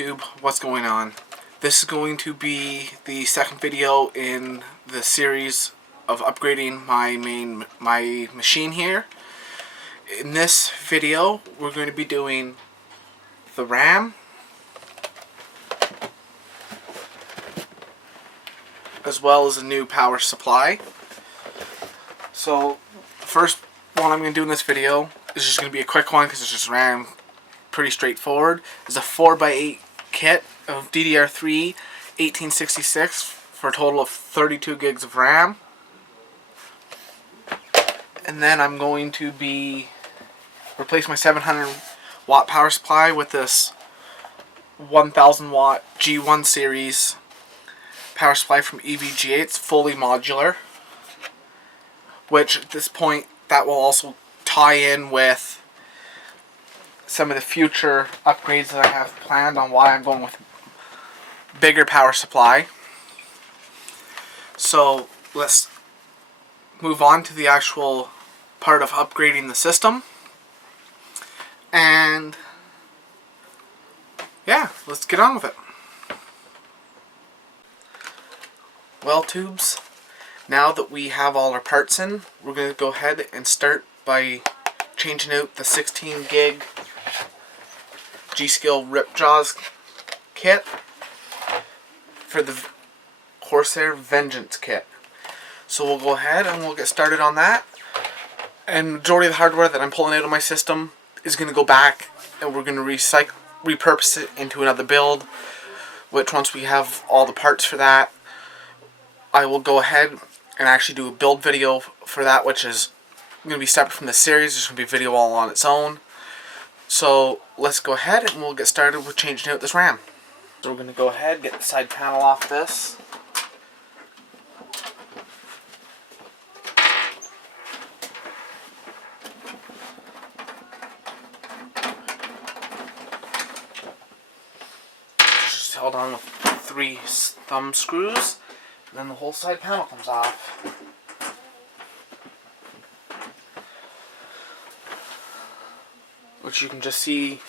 YouTube, what's going on? This is going to be the second video in the series of upgrading my machine here. In this video, we're going to be doing the RAM, as well as a new power supply. So, the first one I'm going to do in this video is just going to be a quick one because it's just RAM. Pretty straightforward. It's a 4x8 kit of DDR3 1866 for a total of 32 gigs of RAM. And then I'm going to be replace my 700 watt power supply with this 1000 watt G1 series power supply from EVGA. It's fully modular, which at this point that will also tie in with some of the future upgrades that I have planned on why I'm going with bigger power supply. So let's move on to the actual part of upgrading the system. And yeah, let's get on with it. Well, tubes, now that we have all our parts in, we're going to go ahead and start by changing out the 16 gig G-Skill Ripjaws kit for the Corsair Vengence kit. So we'll go ahead and we'll get started on that. And majority of the hardware that I'm pulling out of my system is going to go back, and we're going to repurpose it into another build, which once we have all the parts for that, I will go ahead and actually do a build video for that, which is going to be separate from the series. It's going to be a video all on its own. So let's go ahead and we'll get started with changing out this RAM. So we're going to go ahead and get the side panel off this. Just held on with 3 thumb screws, and then the whole side panel comes off. Which you can just see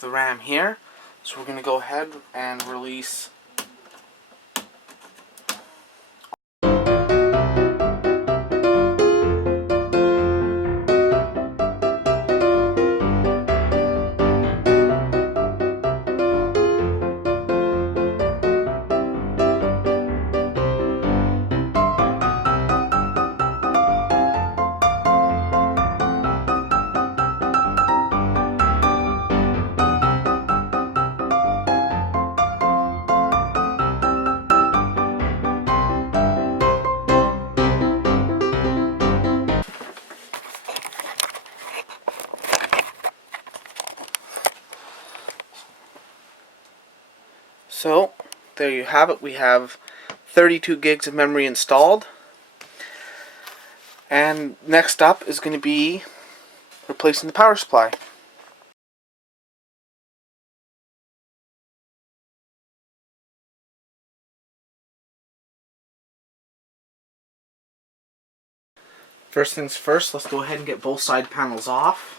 the RAM here. So we're going to go ahead and release So, there you have it. We have 32 gigs of memory installed. And next up is going to be replacing the power supply. First things first, let's go ahead and get both side panels off.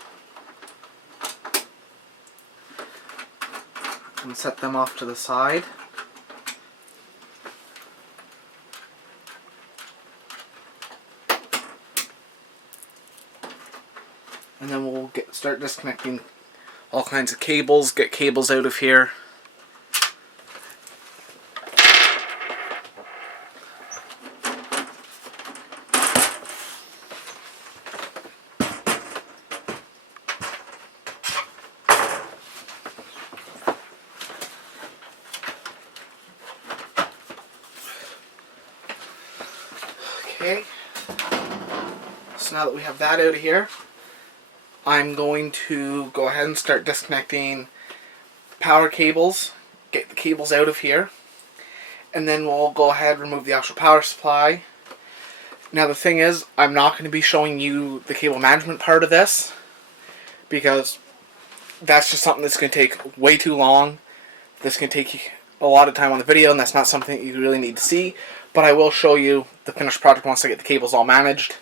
And set them off to the side. And then we'll start disconnecting all kinds of cables, get cables out of here. Okay, so now that we have that out of here, I'm going to go ahead and start disconnecting power cables, get the cables out of here, and then we'll go ahead and remove the actual power supply. Now the thing is, I'm not going to be showing you the cable management part of this, because that's just something that's going to take way too long. This can take a lot of time on the video, and that's not something that you really need to see. But I will show you the finished product once I get the cables all managed.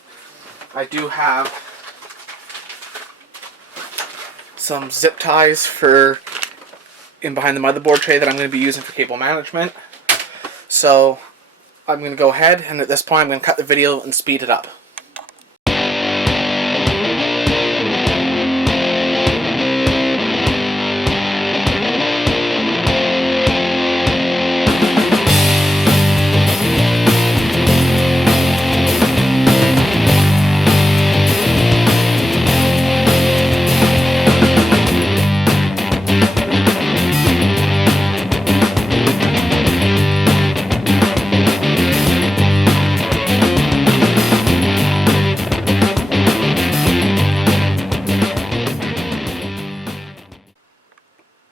I do have some zip ties for in behind the motherboard tray that I'm going to be using for cable management. So I'm going to go ahead, and at this point I'm going to cut the video and speed it up.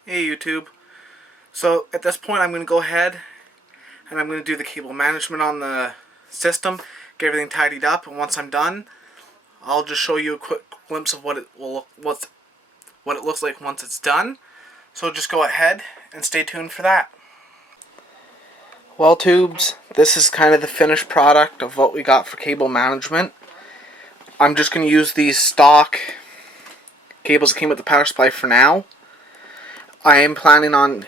Hey YouTube. So at this point I'm going to go ahead and I'm going to do the cable management on the system, get everything tidied up, and once I'm done, I'll just show you a quick glimpse of what it looks like once it's done. So just go ahead and stay tuned for that. Well, tubes, this is kind of the finished product of what we got for cable management. I'm just going to use these stock cables that came with the power supply for now. I am planning on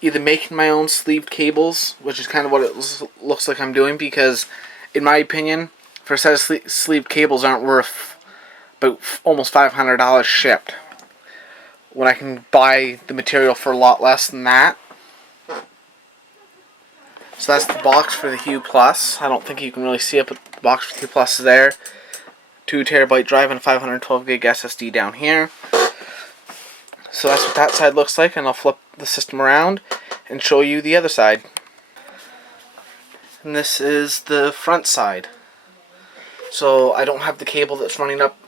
either making my own sleeved cables, which is kind of what it looks like I'm doing, because in my opinion, for a set of sleeved cables aren't worth about almost $500 shipped, when I can buy the material for a lot less than that. So that's the box for the Hue Plus. I don't think you can really see it, but the box for the Hue Plus is there. 2 terabyte drive and a 512 gig SSD down here. So that's what that side looks like, and I'll flip the system around and show you the other side. And this is the front side. So I don't have the cable that's running up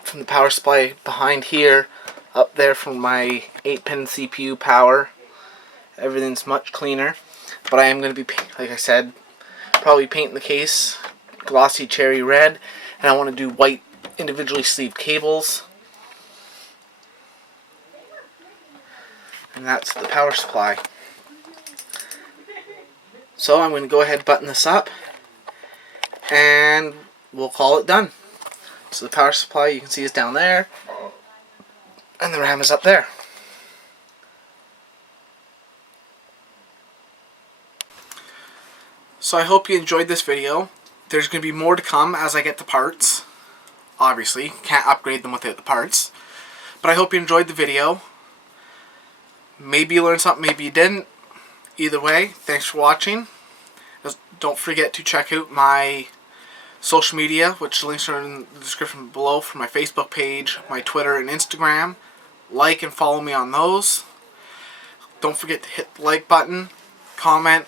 from the power supply behind here, up there from my 8-pin CPU power. Everything's much cleaner. But I am going to be, like I said, probably painting the case glossy cherry red, and I want to do white individually sleeved cables. And that's the power supply. So I'm going to go ahead and button this up, and we'll call it done. So the power supply, you can see, is down there, and the RAM is up there. So I hope you enjoyed this video. There's going to be more to come as I get the parts. Obviously, can't upgrade them without the parts. But I hope you enjoyed the video. Maybe you learned something, maybe you didn't. Either way, thanks for watching. Don't forget to check out my social media, which links are in the description below, for my Facebook page, my Twitter and Instagram. Like and follow me on those. Don't forget to hit the like button, comment,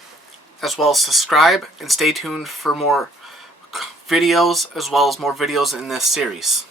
as well as subscribe, and stay tuned for more videos, as well as more videos in this series.